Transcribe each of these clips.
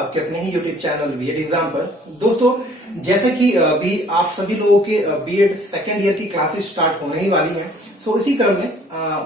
आपके अपने ही YouTube channel BEd exam पर। दोस्तों, जैसे कि अभी आप सभी लोगों के बीएड सेकेंड ईयर की क्लासेस स्टार्ट होने ही वाली हैं, सो इसी क्रम में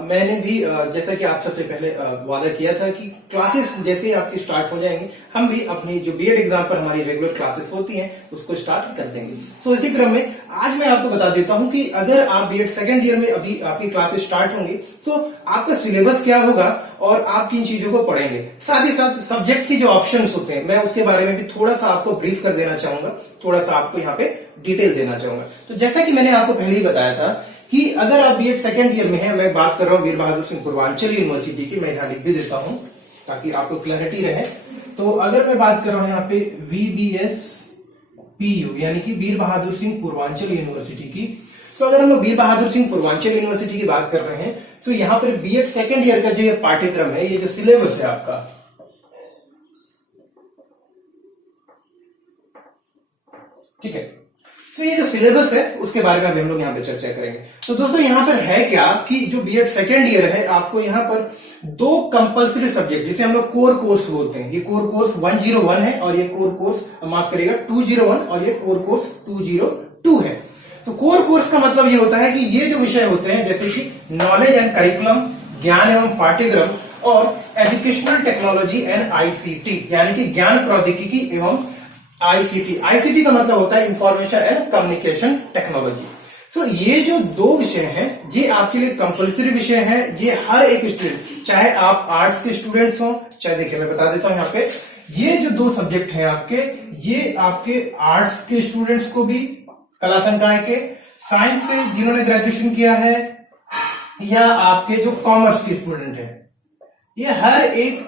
मैंने भी जैसा कि आप सबसे पहले वादा किया था कि क्लासेस जैसे ही आपकी स्टार्ट हो जाएंगे, हम भी अपनी जो बीएड एग्जाम पर हमारी रेगुलर क्लासेस होती हैं उसको स्टार्ट कर देंगे। सो इसी क्रम में आज मैं आपको बता देता हूं कि अगर आप बीएड सेकेंड ईयर में अभी आपकी क्लासेस स्टार्ट होंगी, सो आपका सिलेबस क्या होगा और आप किन चीजों को पढ़ेंगे। साथ ही साथ सब्जेक्ट की जो ऑप्शंस होते हैं, मैं उसके बारे में भी थोड़ा सा आपको ब्रीफ कर देना चाहूंगा, थोड़ा सा आपको यहाँ पे डिटेल देना चाहूंगा। तो जैसा कि मैंने आपको पहले ही बताया था कि अगर आप बीएड सेकेंड ईयर में है, मैं बात कर रहा हूँ वीर बहादुर सिंह पूर्वांचल यूनिवर्सिटी की, मैं यहाँ लिख भी देता हूँ ताकि आपको क्लैरिटी रहे। तो अगर मैं बात कर रहा हूँ यहाँ पे VBSPU यानी कि वीर बहादुर सिंह पूर्वांचल यूनिवर्सिटी की, तो अगर हम लोग वीर बहादुर सिंह पूर्वांचल यूनिवर्सिटी की बात कर रहे हैं, तो यहाँ पर बीएड सेकेंड ईयर का जो ये पाठ्यक्रम है, ये जो सिलेबस है आपका, ठीक है। तो ये जो सिलेबस है उसके बारे में हम लोग यहाँ पे चर्चा करेंगे। तो दोस्तों यहाँ पर है क्या कि जो बीएड सेकेंड ईयर है, आपको यहाँ पर दो कंपल्सरी सब्जेक्ट जिसे हम लोग कोर कोर्स बोलते हैं, ये कोर कोर्स 101 है और ये कोर कोर्स माफ करिएगा 201 और ये कोर कोर्स 202 है। तो कोर कोर्स का मतलब ये होता है कि ये जो विषय होते हैं जैसे कि नॉलेज एंड करिकुलम, ज्ञान एवं पाठ्यक्रम, और एजुकेशनल टेक्नोलॉजी एंड आईसीटी यानी कि ज्ञान प्रौद्योगिकी एवं आईसीटी। आईसीटी का मतलब होता है इंफॉर्मेशन एंड कम्युनिकेशन टेक्नोलॉजी। सो ये जो दो विषय हैं ये आपके लिए कंपल्सरी विषय हैं। ये हर एक स्टूडेंट, चाहे आप आर्ट्स के स्टूडेंट्स हो, चाहे देखिए मैं बता देता हूं यहाँ पे, ये जो दो सब्जेक्ट हैं आपके, ये आपके आर्ट्स के स्टूडेंट्स को भी, कला संकाय के, साइंस से जिन्होंने ग्रेजुएशन किया है, या आपके जो कॉमर्स के स्टूडेंट है, ये हर एक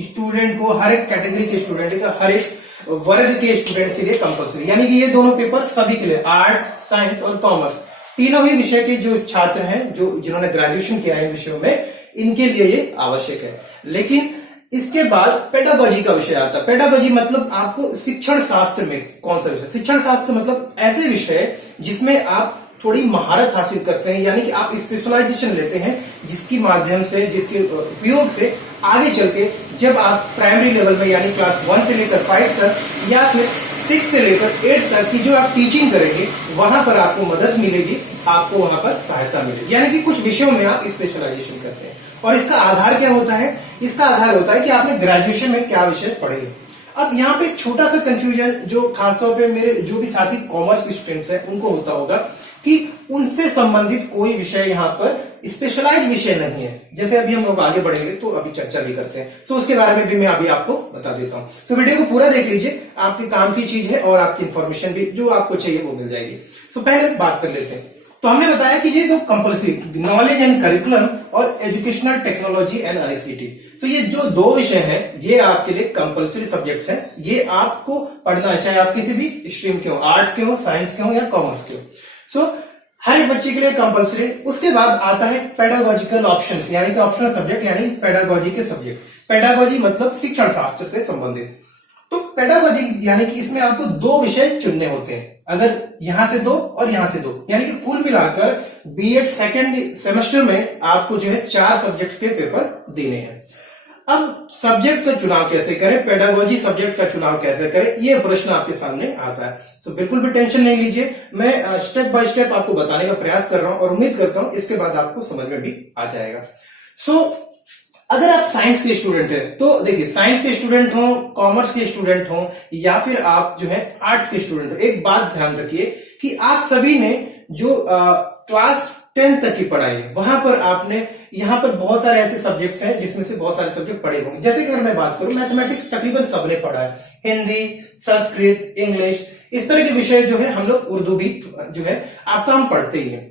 स्टूडेंट को, हर एक कैटेगरी के स्टूडेंट को, हर एक वर्ग के स्टूडेंट के लिए कंपल्सरी, यानी कि ये दोनों पेपर सभी के लिए, आर्ट्स, साइंस और कॉमर्स, तीनों ही विषय के जो छात्र हैं, जो जिन्होंने ग्रेजुएशन किया है इन विषयों में, इनके लिए ये आवश्यक है। लेकिन इसके बाद पेडागोजी का विषय आता है। पेडागोजी मतलब आपको शिक्षण शास्त्र में कौन सा विषय, शिक्षण शास्त्र मतलब ऐसे विषय जिसमें आप थोड़ी महारत हासिल करते हैं, यानी कि आप स्पेशलाइजेशन लेते हैं, जिसकी माध्यम से, जिसके उपयोग से आगे चल के जब आप प्राइमरी लेवल में यानी क्लास 1 से लेकर 5 तक या फिर 6 से लेकर 8 तक की जो आप टीचिंग करेंगे, वहां पर आपको मदद मिलेगी, आपको वहां पर सहायता मिलेगी। यानी कि कुछ विषयों में आप स्पेशलाइजेशन करते हैं। और इसका आधार क्या होता है? इसका आधार होता है कि आपने ग्रेजुएशन में क्या विषय पढ़े। अब यहाँ पे एक छोटा सा कंफ्यूजन जो खासतौर पे मेरे जो भी साथी कॉमर्स स्टूडेंट्स हैं उनको होता होगा कि उनसे संबंधित कोई विषय यहाँ पर स्पेशलाइज विषय नहीं है। जैसे अभी हम लोग आगे बढ़ेंगे तो अभी चर्चा भी करते हैं, तो उसके बारे में भी मैं अभी आपको बता देता हूँ। तो वीडियो को पूरा देख लीजिए, आपके काम की चीज है और आपकी इन्फॉर्मेशन भी जो आपको चाहिए वो मिल जाएगी। तो पहले बात कर लेते हैं। तो हमने बताया कि ये दो कंपल्सरी, नॉलेज एंड करिकुलम और एजुकेशनल टेक्नोलॉजी एंड आईसीटी, तो ये जो दो विषय हैं ये आपके लिए कंपल्सरी सब्जेक्ट्स हैं। ये आपको पढ़ना है, चाहे आप किसी भी स्ट्रीम के हो, आर्ट्स के हो, साइंस के हो या कॉमर्स के हो। सो हर एक बच्चे के लिए कंपल्सरी। उसके बाद आता है पेडागोजिकल ऑप्शंस, यानी कि ऑप्शनल सब्जेक्ट, यानी पेडागोजी के सब्जेक्ट। पेडागोजी मतलब शिक्षण शास्त्र से संबंधित। तो पेडागोजी यानी कि इसमें आपको दो विषय चुनने होते हैं, अगर यहां से दो और यहां से दो, यानी कि कुल मिलाकर बीएड सेकेंड सेमेस्टर में आपको जो है 4 सब्जेक्ट के पेपर देने हैं। अब सब्जेक्ट का चुनाव कैसे करें, पेडागोजी सब्जेक्ट का चुनाव कैसे करें, ये प्रश्न आपके सामने आता है। तो बिल्कुल भी टेंशन नहीं लीजिए, मैं स्टेप बाय स्टेप आपको बताने का प्रयास कर रहा हूं और उम्मीद करता हूं इसके बाद आपको समझ में भी आ जाएगा। अगर आप साइंस के स्टूडेंट हैं तो देखिए, साइंस के स्टूडेंट हो, कॉमर्स के स्टूडेंट हो या फिर आप जो है आर्ट्स के स्टूडेंट हो, एक बात ध्यान रखिए कि आप सभी ने जो क्लास 10 तक की पढ़ाई है, वहां पर आपने यहाँ पर बहुत सारे ऐसे सब्जेक्ट्स हैं जिसमें से बहुत सारे सब्जेक्ट पढ़े होंगे। जैसे कि अगर मैं बात करूं, मैथमेटिक्स तकरीबन सबने पढ़ा है, हिंदी, संस्कृत, इंग्लिश, इस तरह के विषय जो है हम लोग, उर्दू भी जो है आपका हम पढ़ते ही हैं।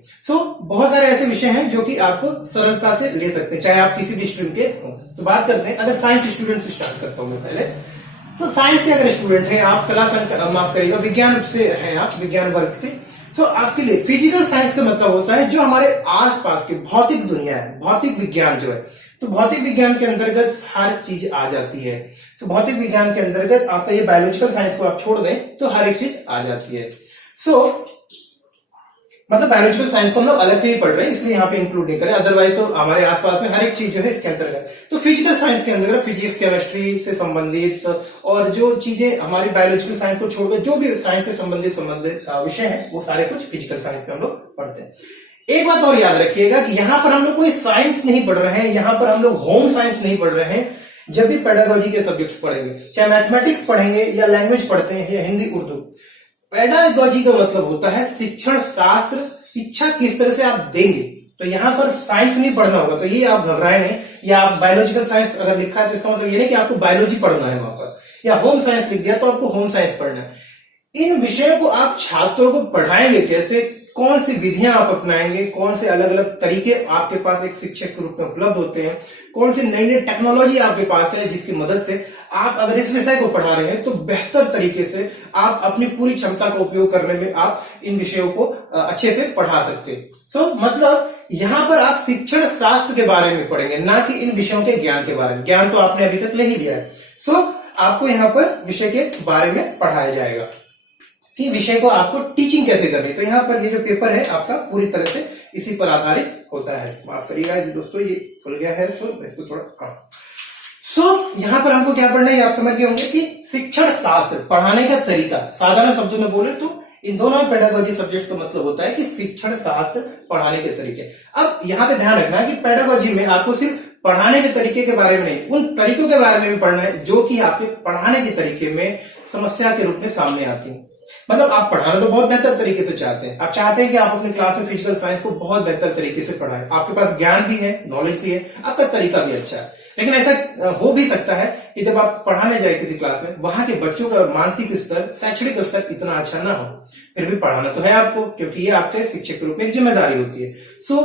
बहुत सारे ऐसे विषय हैं जो कि आपको सरलता से ले सकते हैं, चाहे आप किसी भी स्ट्रीम के हो। तो बात करते हैं, अगर साइंस स्टूडेंट से स्टार्ट करता हूं मैं पहले। तो साइंस के अगर स्टूडेंट है, आप कला माफ करिएगा विज्ञान से हैं, आप विज्ञान वर्ग से, तो आपके लिए फिजिकल साइंस का मतलब होता है जो हमारे आसपास की भौतिक दुनिया है, भौतिक विज्ञान जो है। तो भौतिक विज्ञान के अंतर्गत हर चीज आ जाती है। तो भौतिक विज्ञान के अंतर्गत आपका ये बायोलॉजिकल साइंस को आप छोड़ दें तो हर एक चीज आ जाती है। मतलब बायोलॉजिकल साइंस को हम लोग अलग से ही पढ़ रहे हैं, इसलिए यहाँ पे इंक्लूड नहीं करें, अदरवाइज तो हमारे आसपास में हर एक चीज जो है इसके अंतर्गत। तो फिजिकल साइंस के अंतर्गत फिजिक्स, केमिस्ट्री से संबंधित और और जो चीजें हमारी बायोलॉजिकल साइंस को छोड़कर जो भी साइंस से संबंधित विषय है वो सारे कुछ फिजिकल साइंस में हम लोग पढ़ते हैं। एक बात और याद रखिएगा कि यहाँ पर हम लोग कोई साइंस नहीं पढ़ रहे हैं, यहाँ पर हम लोग होम साइंस नहीं पढ़ रहे हैं। जब भी पेडागोजी के सब्जेक्ट्स पढ़ेंगे, चाहे मैथमेटिक्स पढ़ेंगे या लैंग्वेज पढ़ते हैं या हिंदी उर्दू, पेडागोजी का मतलब होता है शिक्षण शास्त्र, शिक्षा किस तरह से आप देंगे। तो यहाँ पर साइंस नहीं पढ़ना होगा, तो ये आप घबराए नहीं। या आप बायोलॉजिकल साइंस अगर लिखा है तो इसका मतलब ये नहीं कि आपको बायोलॉजी पढ़ना है वहां पर, या होम साइंस लिख दिया तो आपको होम साइंस पढ़ना है। इन विषयों को आप छात्रों को पढ़ाएंगे कैसे, कौन सी विधियां आप अपनाएंगे, कौन से अलग अलग तरीके आपके पास एक शिक्षक के रूप में उपलब्ध होते हैं, कौन सी नई नई टेक्नोलॉजी आपके पास है जिसकी मदद से आप अगर इस विषय को पढ़ा रहे हैं तो बेहतर तरीके से आप अपनी पूरी क्षमता का उपयोग करने में आप इन विषयों को अच्छे से पढ़ा सकते हैं। सो मतलब यहाँ पर आप शिक्षण शास्त्र के बारे में पढ़ेंगे, ना कि इन विषयों के ज्ञान के बारे में। ज्ञान तो आपने अभी तक ले ही लिया है। सो आपको यहाँ पर विषय के बारे में पढ़ाया जाएगा कि विषय को आपको टीचिंग कैसे करनी। तो यहाँ पर ये जो पेपर है आपका पूरी तरह से इसी पर आधारित होता है। माफ करिएगा दोस्तों, ये खुल गया है, सो इसको थोड़ा यहाँ पर हमको क्या पढ़ना है आप समझ गए होंगे कि शिक्षण शास्त्र, पढ़ाने का तरीका। साधारण शब्दों में बोले तो इन दोनों पेडागोजी सब्जेक्ट का मतलब होता है कि शिक्षण शास्त्र, पढ़ाने के तरीके। अब यहाँ पे ध्यान रखना है कि पेडागोजी में आपको सिर्फ पढ़ाने के तरीके के बारे में नहीं, उन तरीकों के बारे में भी पढ़ना है जो कि आपके पढ़ाने के तरीके में समस्या के रूप में सामने आती है। मतलब आप पढ़ाना तो बहुत बेहतर तरीके से चाहते हैं, आप चाहते हैं कि आप अपनी क्लास में फिजिकल साइंस को बहुत बेहतर तरीके से पढ़ाएं, आपके पास ज्ञान भी है, नॉलेज भी है, आपका तरीका भी अच्छा है। लेकिन ऐसा हो भी सकता है कि जब आप पढ़ाने जाए किसी क्लास में, वहां के बच्चों का मानसिक स्तर, शैक्षणिक स्तर इतना अच्छा ना हो, फिर भी पढ़ाना तो है आपको, क्योंकि ये आपके शिक्षक के रूप में एक जिम्मेदारी होती है। सो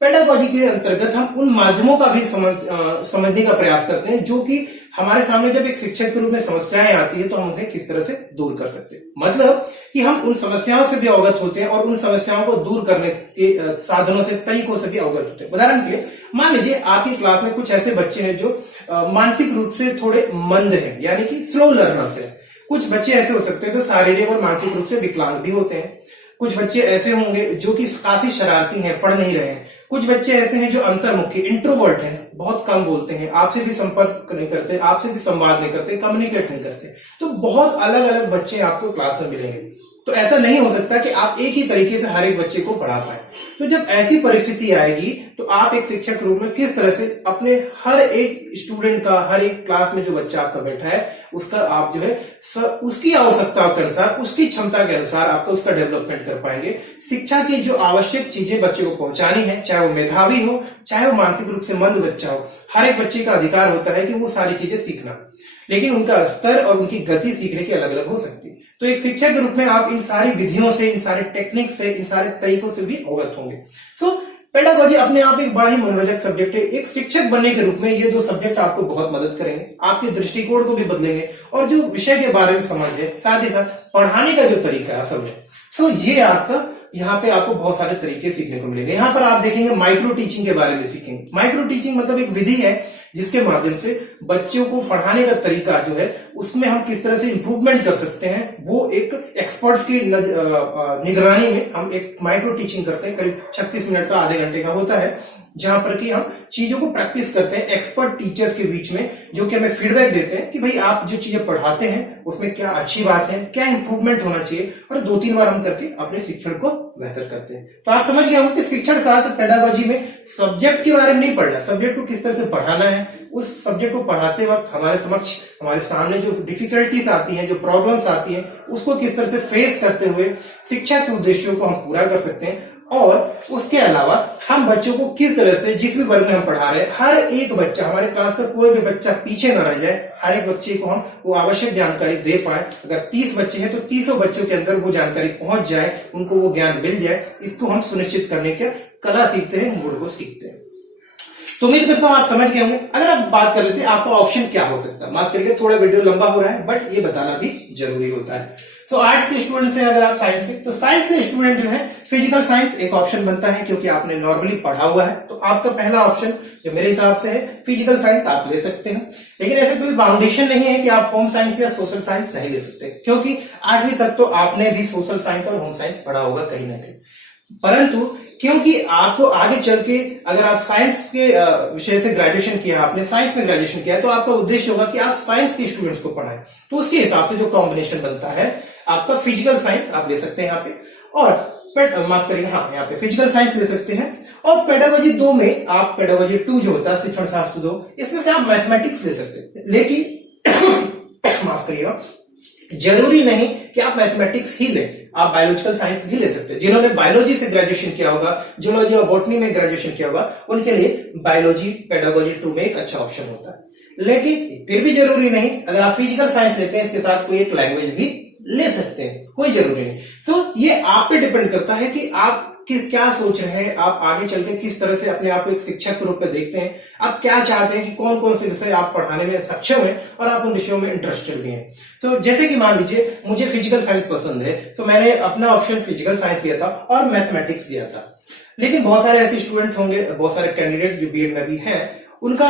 पेडागोजी के अंतर्गत हम उन माध्यमों का भी समझने का प्रयास करते हैं जो कि हमारे सामने जब एक शिक्षक के रूप में समस्याएं आती है तो हम उसे किस तरह से दूर कर सकते हैं। मतलब कि हम उन समस्याओं से भी अवगत होते हैं और उन समस्याओं को दूर करने के साधनों से, तरीकों से भी अवगत होते हैं। उदाहरण के लिए मान लीजिए आपकी क्लास में कुछ ऐसे बच्चे हैं जो मानसिक रूप से थोड़े मंद हैं, यानी कि स्लो लर्नर्स हैं। कुछ बच्चे ऐसे हो सकते हैं जो शारीरिक और मानसिक रूप से विकलांग भी होते हैं। कुछ बच्चे ऐसे होंगे जो कि काफी शरारती हैं, पढ़ नहीं रहे हैं। कुछ बच्चे ऐसे हैं जो अंतर्मुखी, इंट्रोवर्ट हैं, बहुत कम बोलते हैं, आपसे भी संपर्क नहीं करते, आपसे भी संवाद नहीं करते, कम्युनिकेट नहीं करते। तो बहुत अलग अलग बच्चे आपको क्लास में मिलेंगे। तो ऐसा नहीं हो सकता कि आप एक ही तरीके से हर एक बच्चे को पढ़ा पाए। तो जब ऐसी परिस्थिति आएगी तो आप एक शिक्षक के रूप में किस तरह से अपने हर एक स्टूडेंट का, हर एक क्लास में जो बच्चा आपका बैठा है उसका आप जो है उसकी आवश्यकता के अनुसार, उसकी क्षमता के अनुसार आपका उसका डेवलपमेंट कर पाएंगे। शिक्षा की जो आवश्यक चीजें बच्चे को पहुंचानी है, चाहे वो मेधावी हो, चाहे वो मानसिक रूप से मंद बच्चा हो, हर एक बच्चे का अधिकार होता है कि वो सारी चीजें सीखना, लेकिन उनका स्तर और उनकी गति सीखने की अलग अलग हो सकती है। तो एक शिक्षक के रूप में आप इन सारी विधियों से, इन सारे टेक्निक से, इन सारे तरीकों से भी अवगत होंगे। सो पेडागोजी अपने आप एक बड़ा ही मनोरंजक सब्जेक्ट है। एक शिक्षक बनने के रूप में ये दो सब्जेक्ट आपको बहुत मदद करेंगे, आपके दृष्टिकोण को भी बदलेंगे और जो विषय के बारे में समझ है, साथ ही साथ पढ़ाने का जो तरीका है असल में, सो ये आपका यहाँ पे आपको बहुत सारे तरीके सीखने को मिलेंगे। यहाँ पर आप देखेंगे माइक्रो टीचिंग के बारे में सीखेंगे। माइक्रो टीचिंग मतलब एक विधि है जिसके माध्यम से बच्चों को पढ़ाने का तरीका जो है उसमें हम किस तरह से इंप्रूवमेंट कर सकते हैं, वो एक एक्सपर्ट्स की निगरानी में हम एक माइक्रो टीचिंग करते हैं। करीब 36 मिनट का, आधे घंटे का होता है, जहां पर कि हम चीजों को प्रैक्टिस करते हैं एक्सपर्ट टीचर्स के बीच में, जो कि हमें फीडबैक देते हैं कि भाई आप जो चीजें पढ़ाते हैं उसमें क्या अच्छी बात है, क्या इंप्रूवमेंट होना चाहिए, और 2-3 बार हम करके अपने शिक्षण को बेहतर करते हैं। तो आप समझ गए होंगे कि शिक्षण शास्त्र पेडागोजी में सब्जेक्ट के बारे में नहीं पढ़ना, सब्जेक्ट को किस तरह से पढ़ाना है, उस सब्जेक्ट को पढ़ाते वक्त हमारे सामने जो डिफिकल्टीज आती हैं, जो प्रॉब्लम्स आती हैं, उसको किस तरह से फेस करते हुए शिक्षा के उद्देश्यों को हम पूरा कर सकते हैं। और उसके अलावा हम बच्चों को किस तरह से, जिस भी वर्ग में हम पढ़ा रहे हैं, हर एक बच्चा, हमारे क्लास का कोई भी बच्चा पीछे न रह जाए, हर एक बच्चे को हम वो आवश्यक जानकारी दे पाए। अगर 30 बच्चे हैं तो 30 बच्चों के अंदर वो जानकारी पहुंच जाए, उनको वो ज्ञान मिल जाए, इसको हम सुनिश्चित करने की कला सीखते हैं, गुण को सीखते हैं। तो उम्मीद करता हूं आप समझ गए होंगे। अगर आप बात कर लेते हैं आपका ऑप्शन क्या हो सकता है, माफ करके थोड़ा वीडियो लंबा हो रहा है बट ये बताना भी जरूरी होता है। सो आर्ट्स के स्टूडेंट हैं अगर आप साइंस के, तो साइंस के स्टूडेंट जो है फिजिकल साइंस एक ऑप्शन बनता है, क्योंकि आपने नॉर्मली पढ़ा हुआ है। तो आपका पहला ऑप्शन जो मेरे हिसाब से है फिजिकल साइंस आप ले सकते हैं। लेकिन ऐसे कोई बाउंडेशन नहीं है कि आप होम साइंस या सोशल साइंस नहीं ले सकते, क्योंकि 8वीं तक तो आपने भी सोशल साइंस और होम साइंस पढ़ा होगा कहीं ना कहीं। परंतु क्योंकि आपको आगे चल के अगर आप साइंस के विषय से ग्रेजुएशन किया, आपने साइंस में ग्रेजुएशन किया, तो आपका उद्देश्य होगा कि आप साइंस के स्टूडेंट्स को पढ़ाएं। तो उसके हिसाब से जो कॉम्बिनेशन बनता है आपका फिजिकल साइंस आप ले सकते हैं यहाँ पे, और माफ करिएगा, हाँ यहाँ पे फिजिकल साइंस ले सकते हैं। और पेडागोजी 2 में आप पेडागोजी 2 जो होता है शिक्षण शास्त्र 2, इसमें से आप मैथमेटिक्स ले सकते हैं। लेकिन माफ करिएगा, जरूरी नहीं कि आप मैथमेटिक्स ही लें, आप बायोलॉजिकल साइंस भी ले सकते हैं। जिन्होंने बायोलॉजी से ग्रेजुएशन किया होगा, जूलॉजी और बॉटनी में ग्रेजुएशन किया होगा, उनके लिए बायोलॉजी पेडागोजी 2 में एक अच्छा ऑप्शन होता है। लेकिन फिर भी जरूरी नहीं, अगर आप फिजिकल साइंस लेते हैं इसके साथ कोई एक लैंग्वेज भी ले सकते हैं, कोई जरूरी नहीं। सो ये आप पे डिपेंड करता है कि आप क्या सोच रहे हैं, आप आगे चलकर किस तरह से अपने आप को एक शिक्षक के रूप में देखते हैं, आप क्या चाहते हैं कि कौन कौन से विषय आप पढ़ाने में सक्षम हैं और आप उन विषयों में इंटरेस्टेड भी हैं। सो जैसे कि मान लीजिए मुझे फिजिकल साइंस पसंद है, तो मैंने अपना ऑप्शन फिजिकल साइंस लिया था और मैथमेटिक्स लिया था। लेकिन बहुत सारे ऐसे स्टूडेंट होंगे, बहुत सारे कैंडिडेट जो बीएड में भी हैं, उनका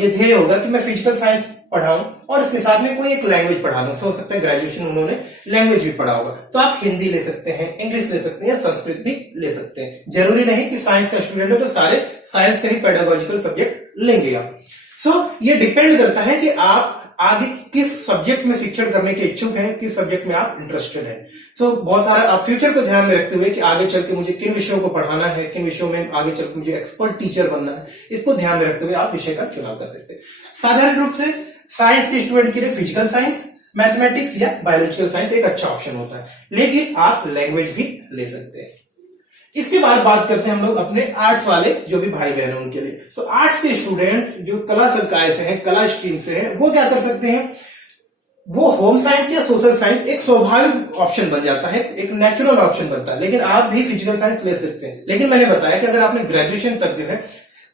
ये ध्येय होगा कि मैं फिजिकल साइंस पढ़ाऊं और इसके साथ में कोई एक लैंग्वेज पढ़ा दूं। हो सकता है ग्रेजुएशन उन्होंने लैंग्वेज भी पढ़ा होगा, तो आप हिंदी ले सकते हैं, इंग्लिश ले सकते हैं, संस्कृत भी ले सकते हैं। जरूरी नहीं कि साइंस का स्टूडेंट हो तो सारे साइंस का ही पेडागोजिकल सब्जेक्ट लेंगे आप। सो ये डिपेंड करता है कि आप आगे किस सब्जेक्ट में शिक्षण करने के इच्छुक हैं, किस सब्जेक्ट में आप इंटरेस्टेड हैं। सो बहुत सारा आप फ्यूचर को ध्यान में रखते हुए कि आगे चल के मुझे किन विषयों को पढ़ाना है, किन विषयों में आगे चल के मुझे एक्सपर्ट टीचर बनना है, इसको ध्यान में रखते हुए आप विषय का चुनाव कर सकते हैं। साधारण रूप से साइंस के स्टूडेंट के लिए फिजिकल साइंस, मैथमेटिक्स या बायोलॉजिकल साइंस एक अच्छा ऑप्शन होता है, लेकिन आप लैंग्वेज भी ले सकते हैं। इसके बाद बात करते हैं हम लोग अपने आर्ट्स वाले जो भी भाई बहन हैं उनके लिए। तो आर्ट्स के स्टूडेंट्स जो कला संकाय से हैं, कला स्ट्रीम से हैं, वो क्या कर सकते हैं, वो होम साइंस या सोशल साइंस एक स्वाभाविक ऑप्शन बन जाता है, एक नेचुरल ऑप्शन बनता है। लेकिन आप भी फिजिकल साइंस ले सकते हैं। लेकिन मैंने बताया कि अगर आपने ग्रेजुएशन तक जो है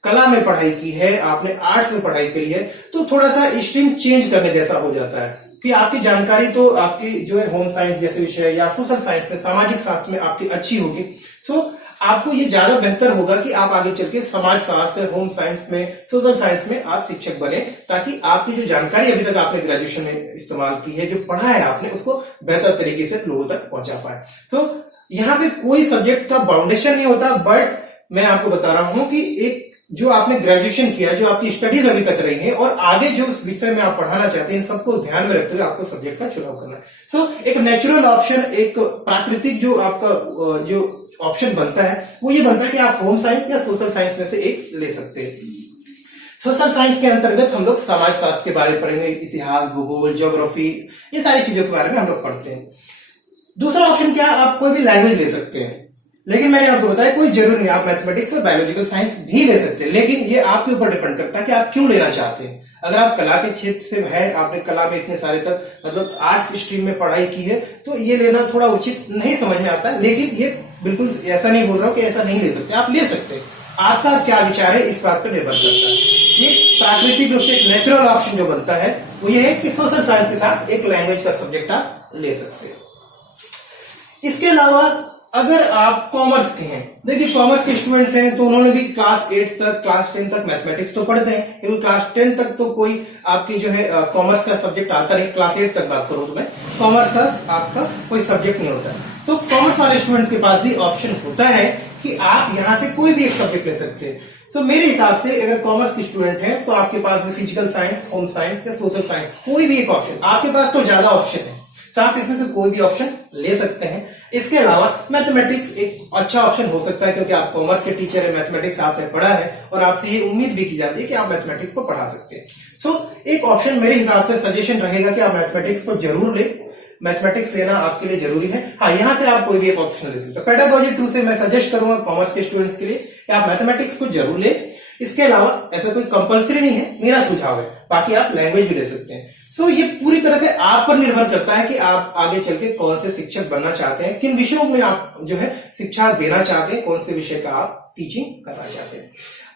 कला में पढ़ाई की है, आपने आर्ट्स में पढ़ाई की है, तो थोड़ा सा स्ट्रीम चेंज करने जैसा हो जाता है कि आपकी जानकारी तो आपकी जो है होम साइंस जैसे विषय या सोशल साइंस में, सामाजिक शास्त्र में आपकी अच्छी होगी। सो आपको ये ज्यादा बेहतर होगा कि आप आगे चल के समाज शास्त्र, होम साइंस में, सोशल साइंस में आप शिक्षक बने, ताकि आपकी जो जानकारी अभी तक आपने ग्रेजुएशन में इस्तेमाल की है, जो पढ़ा है आपने, उसको बेहतर तरीके से लोगों तक पहुंचा पाए। सो यहाँ पे कोई सब्जेक्ट का बाउंडेशन नहीं होता, बट मैं आपको बता रहा हूं कि एक जो आपने ग्रेजुएशन किया, जो आपकी स्टडीज अभी तक रही है और आगे जो विषय में आप पढ़ाना चाहते हैं, इन सबको ध्यान में रखते हुए आपको सब्जेक्ट का चुनाव करना है। सो एक नेचुरल ऑप्शन, एक प्राकृतिक जो आपका जो ऑप्शन बनता है वो ये बनता है कि आप होम साइंस या सोशल साइंस में से एक ले सकते हैं। सोशल साइंस के अंतर्गत हम लोग समाज शास्त्र के बारे में पढ़ेंगे, इतिहास, भूगोल, ज्योग्राफी, इन सारी चीजों के बारे में हम लोग पढ़ते हैं। दूसरा ऑप्शन क्या, आप कोई भी लैंग्वेज ले सकते हैं। लेकिन मैंने आपको बताया कोई जरूरी नहीं, आप मैथमेटिक्स और बायोलॉजिकल साइंस भी ले सकते हैं। लेकिन ये आपके ऊपर डिपेंड करता है कि आप क्यों लेना चाहते हैं। अगर आप कला के क्षेत्र से हैं, आपने कला में इतने सारे तक मतलब आर्ट्स स्ट्रीम में पढ़ाई की है, तो ये लेना थोड़ा उचित नहीं समझ में आता है। लेकिन ये बिल्कुल ऐसा नहीं बोल रहा हूं कि ऐसा नहीं ले सकते, आप ले सकते हैं। आपका क्या विचार है इस बात पर निर्भर करता है। ये प्राकृतिक रूप से एक नेचुरल ऑप्शन जो बनता है वो ये है कि सोशल साइंस के साथ एक लैंग्वेज का सब्जेक्ट आप ले सकते हैं। इसके अलावा अगर आप कॉमर्स के हैं, देखिए कॉमर्स के स्टूडेंट्स हैं तो उन्होंने भी क्लास 8 तक, क्लास 10 तक मैथमेटिक्स तो पढ़ते हैं, क्योंकि क्लास 10 तक तो कोई आपकी जो है कॉमर्स का सब्जेक्ट आता नहीं। क्लास 8 तक बात करूं तो मैं कॉमर्स का आपका कोई सब्जेक्ट नहीं होता है। सो कॉमर्स वाले स्टूडेंट्स के पास भी ऑप्शन होता है कि आप यहाँ से कोई भी एक सब्जेक्ट ले सकते हैं। सो मेरे हिसाब से अगर कॉमर्स के स्टूडेंट हैं तो आपके पास भी फिजिकल साइंस, होम साइंस या सोशल साइंस, कोई भी एक ऑप्शन, आपके पास तो ज्यादा ऑप्शन है, तो आप इसमें से कोई भी ऑप्शन ले सकते हैं। इसके अलावा मैथमेटिक्स एक अच्छा ऑप्शन हो सकता है, क्योंकि आप कॉमर्स के टीचर है, मैथमेटिक्स आपने पढ़ा है और आपसे ये उम्मीद भी की जाती है कि आप मैथमेटिक्स को पढ़ा सकते हैं। सो एक ऑप्शन मेरे हिसाब से सजेशन रहेगा कि आप मैथमेटिक्स को जरूर ले, मैथमेटिक्स लेना आपके लिए जरूरी है। हाँ, यहाँ से आप कोई भी एक ऑप्शन ले सकते हैं। पेडागोजी 2 से मैं सजेस्ट करूंगा कॉमर्स के स्टूडेंट्स के लिए कि आप मैथमेटिक्स को जरूर ले। इसके अलावा ऐसा कोई कंपलसरी नहीं है, मेरा सुझाव है, बाकी आप लैंग्वेज भी ले सकते हैं। सो ये पूरी तरह से आप पर निर्भर करता है कि आप आगे चल के कौन से शिक्षक बनना चाहते हैं, किन विषयों में आप जो है शिक्षा देना चाहते हैं, कौन से विषय का आप टीचिंग करना चाहते हैं।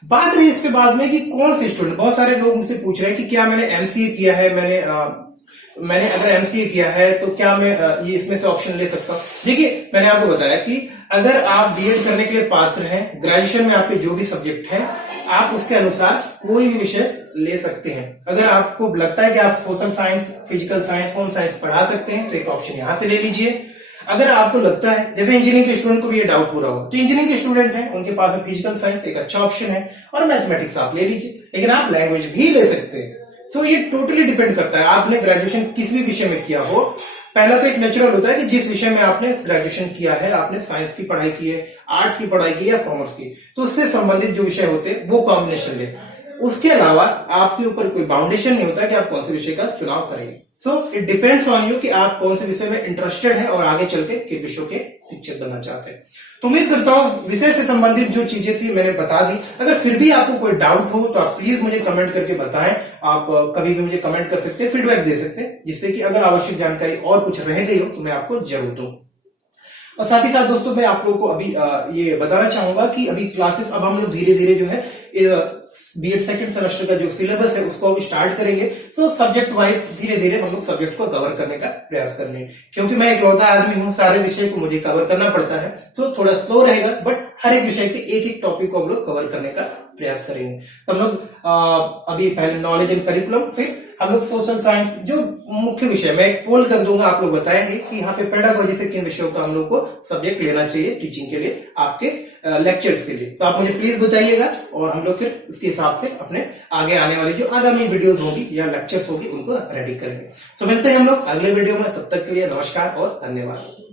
बात रही इसके बाद में कि कौन से स्टूडेंट, बहुत सारे लोग मुझसे पूछ रहे हैं कि क्या मैंने एमसीए किया है, मैंने अगर एमसीए किया है तो क्या मैं ये इसमें से ऑप्शन ले सकता हूँ। देखिए मैंने आपको बताया कि अगर आप बीएड करने के लिए पात्र हैं, ग्रेजुएशन में आपके जो भी सब्जेक्ट हैं, आप उसके अनुसार कोई भी विषय ले सकते हैं। अगर आपको लगता है कि आप social science, physical science, home science पढ़ा सकते हैं तो एक ऑप्शन यहां से ले लीजिए। अगर आपको लगता है जैसे इंजीनियरिंग के स्टूडेंट को भी ये डाउट पूरा हो, तो इंजीनियरिंग के स्टूडेंट हैं उनके पास में फिजिकल साइंस एक अच्छा ऑप्शन है और मैथमेटिक्स आप ले लीजिए, लेकिन आप लैंग्वेज भी ले सकते हैं। सो ये टोटली डिपेंड करता है आपने ग्रेजुएशन किस भी विषय में किया हो। पहला तो एक नेचुरल होता है कि जिस विषय में आपने ग्रेजुएशन किया है, आपने साइंस की पढ़ाई की है, आर्ट्स की पढ़ाई की है या कॉमर्स की, तो उससे संबंधित जो विषय होते हैं वो कॉम्बिनेशन ले। उसके अलावा आपके ऊपर कोई बाउंडेशन नहीं होता कि आप कौन से विषय का चुनाव करेंगे। So it depends on you कि आप कौन से विषय में इंटरेस्टेड हैं और आगे चल के किस विषयों के शिक्षक बनना चाहते हैं। तो उम्मीद करता हूं विषय से संबंधित जो चीजें थी मैंने बता दी। अगर फिर भी आपको कोई डाउट हो तो आप प्लीज मुझे कमेंट करके बताएं। आप कभी भी मुझे कमेंट कर सकते हैं, फीडबैक दे सकते हैं, जिससे कि अगर आवश्यक जानकारी और कुछ रह गई हो तो मैं आपको जरूर दूं। और साथ ही साथ दोस्तों मैं आप लोगों को अभी ये बताना चाहूंगा कि अभी क्लासेस अब हम लोग धीरे धीरे जो है बीएड सेकंड सेमेस्टर का जो सिलेबस है उसको अभी स्टार्ट करेंगे। तो सब्जेक्ट वाइज धीरे धीरे हम लोग सब्जेक्ट को कवर करने का प्रयास करेंगे, क्योंकि मैं एक लौता आदमी हूँ, सारे विषय को मुझे कवर करना पड़ता है। सो थोड़ा स्लो रहेगा, बट हर एक विषय के एक एक टॉपिक को हम लोग कवर करने का प्रयास करेंगे। तो हम लोग अभी पहले नॉलेज एंड करिकुलम, फिर हम लोग सोशल साइंस जो मुख्य विषय, मैं एक पोल कर दूंगा, आप लोग बताएंगे कि यहाँ पे पेडागोजी से किन विषयों का हम लोग को सब्जेक्ट लेना चाहिए टीचिंग के लिए, आपके लेक्चर्स के लिए। तो आप मुझे प्लीज बताइएगा और हम लोग फिर उसके हिसाब से अपने आगे आने वाली जो आगामी वीडियोस होगी या लेक्चर्स होगी उनको रेडी करेंगे। तो मिलते हैं हम लोग अगले वीडियो में, तब तक के लिए नमस्कार और धन्यवाद।